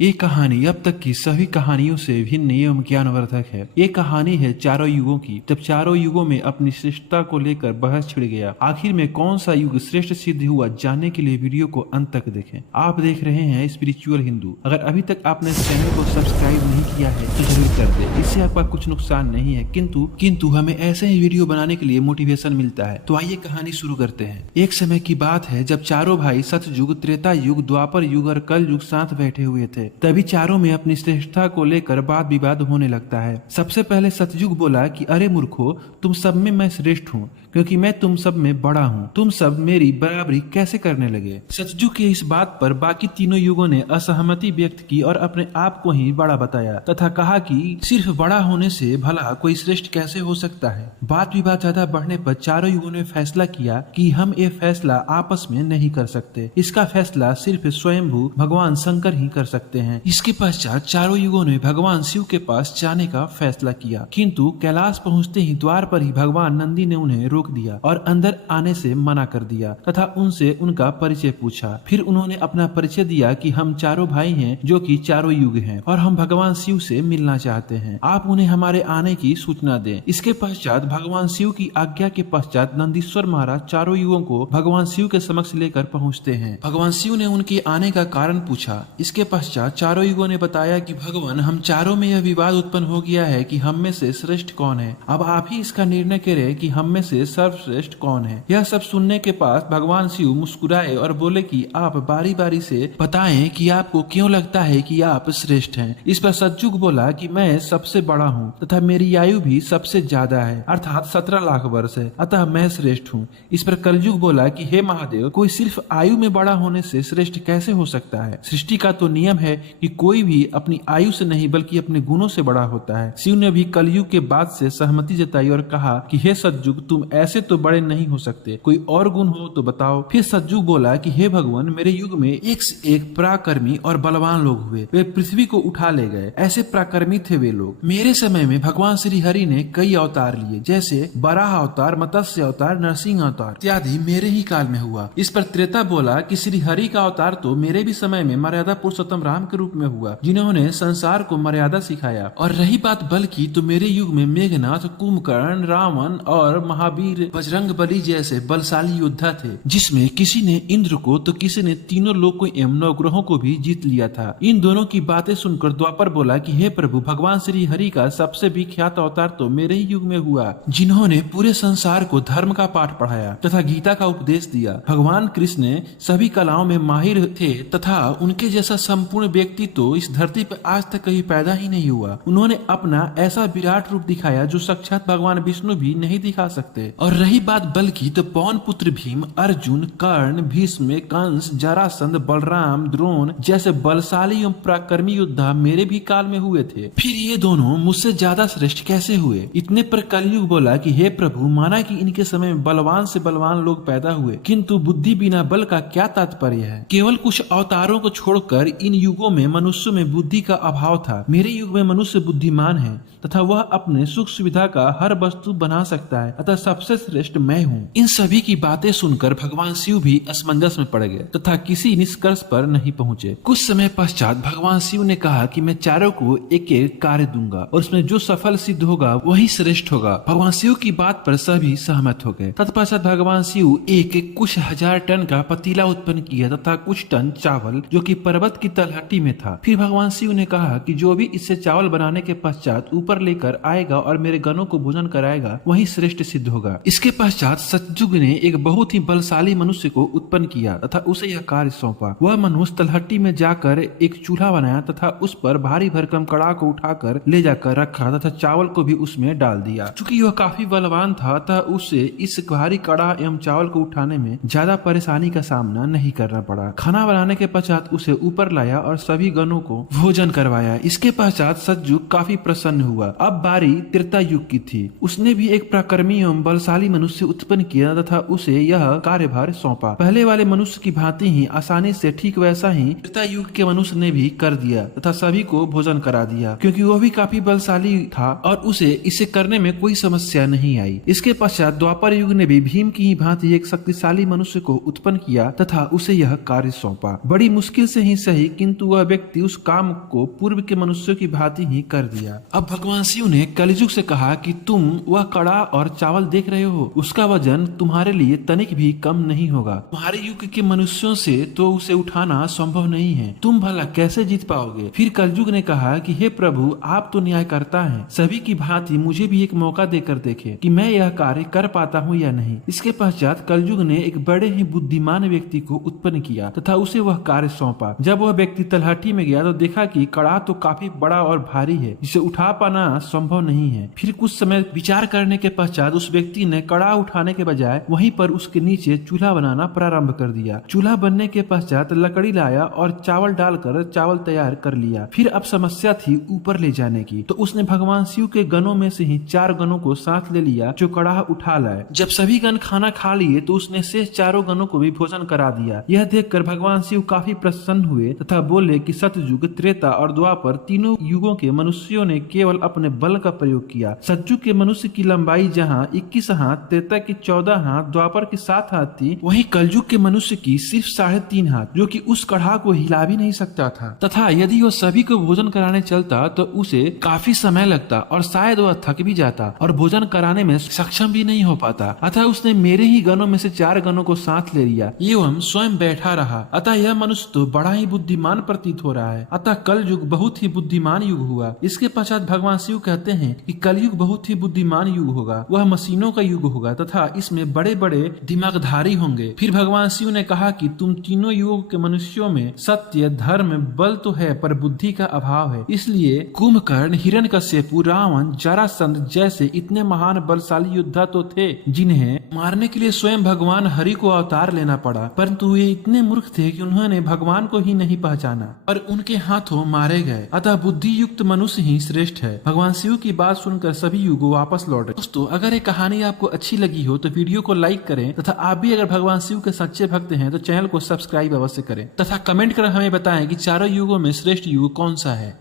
ये कहानी अब तक की सभी कहानियों से भिन्न एवं ज्ञानवर्धक है। ये कहानी है चारों युगों की, जब चारों युगों में अपनी श्रेष्ठता को लेकर बहस छिड़ गया। आखिर में कौन सा युग श्रेष्ठ सिद्ध हुआ, जानने के लिए वीडियो को अंत तक देखें। आप देख रहे हैं स्पिरिचुअल हिंदू। अगर अभी तक आपने इस चैनल को सब्सक्राइब नहीं किया है तो जरूर कर दे, इससे आपका कुछ नुकसान नहीं है, किंतु हमें ऐसे ही वीडियो बनाने के लिए मोटिवेशन मिलता है। तो आइए कहानी शुरू करते हैं। एक समय की बात है जब चारों भाई सतयुग, त्रेता युग, द्वापर युग और कल युग साथ बैठे हुए थे। तभी चारों में अपनी श्रेष्ठता को लेकर वाद विवाद होने लगता है। सबसे पहले सतयुग बोला कि अरे मूर्खो, तुम सब में मैं श्रेष्ठ हूँ क्योंकि मैं तुम सब में बड़ा हूँ। तुम सब मेरी बराबरी कैसे करने लगे। सतयुग की इस बात पर बाकी तीनों युगों ने असहमति व्यक्त की और अपने आप को ही बड़ा बताया तथा कहा कि सिर्फ बड़ा होने से भला कोई श्रेष्ठ कैसे हो सकता है। बात विवाद ज्यादा बढ़ने पर चारों युगों ने फैसला किया कि हम ये फैसला आपस में नहीं कर सकते। इसका फैसला सिर्फ स्वयंभू भगवान शंकर ही कर सकते हैं। इसके पश्चात चारों युगों ने भगवान शिव के पास जाने का फैसला किया, किंतु कैलाश पहुंचते ही द्वार पर ही भगवान नंदी ने उन्हें रोक दिया और अंदर आने से मना कर दिया तथा उनसे उनका परिचय पूछा। फिर उन्होंने अपना परिचय दिया कि हम चारों भाई हैं जो कि चारों युग हैं और हम भगवान शिव से मिलना चाहते हैं। आप उन्हें हमारे आने की सूचना दें। इसके पश्चात भगवान शिव की आज्ञा के पश्चात नंदीश्वर महाराज चारों युगों को भगवान शिव के समक्ष लेकर पहुँचते हैं। भगवान शिव ने उनके आने का कारण पूछा। इसके पश्चात चारों युगों ने बताया कि भगवान, हम चारों में यह विवाद उत्पन्न हो गया है कि हम में से श्रेष्ठ कौन है। अब आप ही इसका निर्णय करें कि हम में से सर्वश्रेष्ठ कौन है। यह सब सुनने के पास भगवान शिव मुस्कुराए और बोले कि आप बारी बारी से बताएं कि आपको क्यों लगता है कि आप श्रेष्ठ हैं। इस पर सतयुग बोला कि मैं सबसे बड़ा हूँ तथा मेरी आयु भी सबसे ज्यादा है, अर्थात 17 लाख वर्ष है, अतः मैं श्रेष्ठ हूँ। इस पर कलयुग बोला कि हे महादेव, कोई सिर्फ आयु में बड़ा होने से श्रेष्ठ कैसे हो सकता है। सृष्टि का तो नियम है कि कोई भी अपनी आयु से नहीं बल्कि अपने गुणों से बड़ा होता है। शिव ने भी कलयुग के बाद से सहमति जताई और कहा कि हे सतयुग, तुम ऐसे तो बड़े नहीं हो सकते, कोई और गुण हो तो बताओ। फिर सतयुग बोला कि हे भगवान, मेरे युग में एक से एक पराक्रमी और बलवान लोग हुए, वे पृथ्वी को उठा ले गए। ऐसे पराक्रमी थे वे लोग। मेरे समय में भगवान श्री हरि ने कई अवतार लिए, जैसे बराह अवतार, मत्स्य अवतार, नरसिंह अवतार इत्यादि मेरे ही काल में हुआ। इस पर त्रेता बोला कि श्री हरि का अवतार तो मेरे भी समय में मर्यादा पुरुषोत्तम राम के रूप में हुआ, जिन्होंने संसार को मर्यादा सिखाया। और रही बात बल की, तो मेरे युग में मेघनाथ, कुंभकर्ण, रावण और महावीर, बजरंगबली जैसे बलशाली योद्धा थे, जिसमें किसी ने इंद्र को तो किसी ने तीनों लोक एवं नवग्रहों को भी जीत लिया था। इन दोनों की बातें सुनकर द्वापर बोला कि हे प्रभु, भगवान श्री हरि का सबसे विख्यात अवतार तो मेरे ही युग में हुआ, जिन्होंने पूरे संसार को धर्म का पाठ पढ़ाया तथा गीता का उपदेश दिया। भगवान कृष्ण सभी कलाओं में माहिर थे तथा उनके जैसा संपूर्ण व्यक्ति तो इस धरती पर आज तक कहीं पैदा ही नहीं हुआ। उन्होंने अपना ऐसा विराट रूप दिखाया जो साक्षात भगवान विष्णु भी नहीं दिखा सकते। और रही बात बल की, तो पवन पुत्र भीम, अर्जुन, कर्ण, भीष्म, कंस, जरासंध, बलराम, द्रोण जैसे बलशाली एवं पराक्रमी योद्धा मेरे भी काल में हुए थे। फिर ये दोनों मुझसे ज्यादा श्रेष्ठ कैसे हुए। इतने पर कलयुग बोला कि हे प्रभु, माना कि इनके समय में बलवान से बलवान लोग पैदा हुए, किंतु बुद्धि बिना बल का क्या तात्पर्य है। केवल कुछ अवतारों को छोड़कर इन युगों में मनुष्य में बुद्धि का अभाव था। मेरे युग में मनुष्य बुद्धिमान है तथा वह अपने सुख सुविधा का हर वस्तु बना सकता है, अतः सबसे श्रेष्ठ मैं हूँ। इन सभी की बातें सुनकर भगवान शिव भी असमंजस में पड़ गए तथा किसी निष्कर्ष पर नहीं पहुँचे। कुछ समय पश्चात भगवान शिव ने कहा कि मैं चारों को एक एक कार्य दूंगा और उसमें जो सफल सिद्ध होगा वही श्रेष्ठ होगा। भगवान शिव की बात पर सभी सहमत हो गए। तत्पश्चात भगवान शिव एक कुछ हजार टन का पतीला उत्पन्न किया तथा कुछ टन चावल जो कि पर्वत की तलहटी में था। फिर भगवान शिव ने कहा कि जो भी इससे चावल बनाने के पश्चात ऊपर लेकर आएगा और मेरे गणों को भोजन कराएगा वही श्रेष्ठ सिद्ध होगा। इसके पश्चात सतयुग ने एक बहुत ही बलशाली मनुष्य को उत्पन्न किया तथा उसे यह कार्य सौंपा। वह मनुष्य तलहटी में जाकर एक चूल्हा बनाया तथा उस पर भारी भरकम कड़ा को उठाकर ले जाकर रखा तथा चावल को भी उसमें डाल दिया। चूंकि वह काफी बलवान था अतः उसे इस भारी कड़ा एवं चावल को उठाने में ज्यादा परेशानी का सामना नहीं करना पड़ा। खाना बनाने के पश्चात उसे ऊपर लाया और सभी गणों को भोजन करवाया। इसके पश्चात सतयुग काफी प्रसन्न हुआ हुआ। अब बारी त्रेता युग की थी। उसने भी एक पराक्रमी एवं बलशाली मनुष्य उत्पन्न किया तथा उसे यह कार्यभार सौंपा। पहले वाले मनुष्य की भांति ही आसानी से ठीक वैसा ही त्रेता युग के मनुष्य ने भी कर दिया तथा सभी को भोजन करा दिया, क्योंकि वह भी काफी बलशाली था और उसे इसे करने में कोई समस्या नहीं आई। इसके पश्चात द्वापर युग ने भी भीम की ही भांति एक शक्तिशाली मनुष्य को उत्पन्न किया तथा उसे यह कार्य सौंपा। बड़ी मुश्किल से ही सही, किंतु वह व्यक्ति उस काम को पूर्व के मनुष्यों की भांति ही कर दिया। अब भगवान शिव ने कलिजुग से कहा कि तुम वह कड़ा और चावल देख रहे हो, उसका वजन तुम्हारे लिए तनिक भी कम नहीं होगा। तुम्हारे युग के मनुष्यों से तो उसे उठाना संभव नहीं है, तुम भला कैसे जीत पाओगे। फिर कलयुग ने कहा कि हे प्रभु, आप तो न्याय करता है, सभी की भांति मुझे भी एक मौका देकर देखे कि मैं यह कार्य कर पाता हूँ या नहीं। इसके पश्चात कलयुग ने एक बड़े ही बुद्धिमान व्यक्ति को उत्पन्न किया तथा उसे वह कार्य सौंपा। जब वह व्यक्ति तलहटी में गया तो देखा कि कड़ा तो काफी बड़ा और भारी है, जिसे उठा पाना संभव नहीं है। फिर कुछ समय विचार करने के पश्चात उस व्यक्ति ने कड़ा उठाने के बजाय वहीं पर उसके नीचे चूल्हा बनाना प्रारंभ कर दिया। चूल्हा बनने के पश्चात लकड़ी लाया और चावल डालकर चावल तैयार कर लिया। फिर अब समस्या थी ऊपर ले जाने की, तो उसने भगवान शिव के गणों में से ही 4 गणों को साथ ले लिया जो कड़ा उठा लाए। जब सभी गण खाना खा लिए तो उसने शेष 4 गणों को भी भोजन करा दिया। यह देखकर भगवान शिव काफी प्रसन्न हुए तथा बोले कि सतयुग, त्रेता और द्वापर तीनों युगों के मनुष्यों ने केवल अपने बल का प्रयोग किया। सतयुग के मनुष्य की लंबाई जहाँ 21 हाथ, त्रेता की 14 हाथ, द्वापर की 7 हाथ थी, वहीं कलयुग के मनुष्य की सिर्फ 3.5 हाथ, जो कि उस कढ़ा को हिला भी नहीं सकता था। तथा यदि वो सभी को भोजन कराने चलता तो उसे काफी समय लगता और शायद वह थक भी जाता और भोजन कराने में सक्षम भी नहीं हो पाता। अतः उसने मेरे ही गणों में से 4 गणों को साथ ले लिया एवं स्वयं बैठा रहा। अतः यह मनुष्य तो बड़ा ही बुद्धिमान प्रतीत हो रहा है। अतः कलयुग बहुत ही बुद्धिमान युग हुआ। इसके पश्चात भगवान शिव कहते हैं कि कलयुग बहुत ही बुद्धिमान युग होगा, वह मशीनों का युग होगा तथा इसमें बड़े बड़े दिमागधारी होंगे। फिर भगवान शिव ने कहा कि तुम तीनों युगों के मनुष्यों में सत्य, धर्म, बल तो है पर बुद्धि का अभाव है। इसलिए कुंभकर्ण, हिरण्यकश्यपु, रावण, जरासंध जैसे इतने महान बलशाली योद्धा तो थे जिन्हें मारने के लिए स्वयं भगवान हरि को अवतार लेना पड़ा, परंतु ये इतने मूर्ख थे कि उन्होंने भगवान को ही नहीं पहचाना और उनके हाथों मारे गए। अतः बुद्धि युक्त मनुष्य ही श्रेष्ठ है। भगवान शिव की बात सुनकर सभी युग वापस लौटे। दोस्तों, अगर ये कहानी आपको अच्छी लगी हो तो वीडियो को लाइक करें तथा आप भी अगर भगवान शिव के सच्चे भक्त हैं तो चैनल को सब्सक्राइब अवश्य करें तथा कमेंट कर हमें बताएं कि चारों युगों में श्रेष्ठ युग कौन सा है।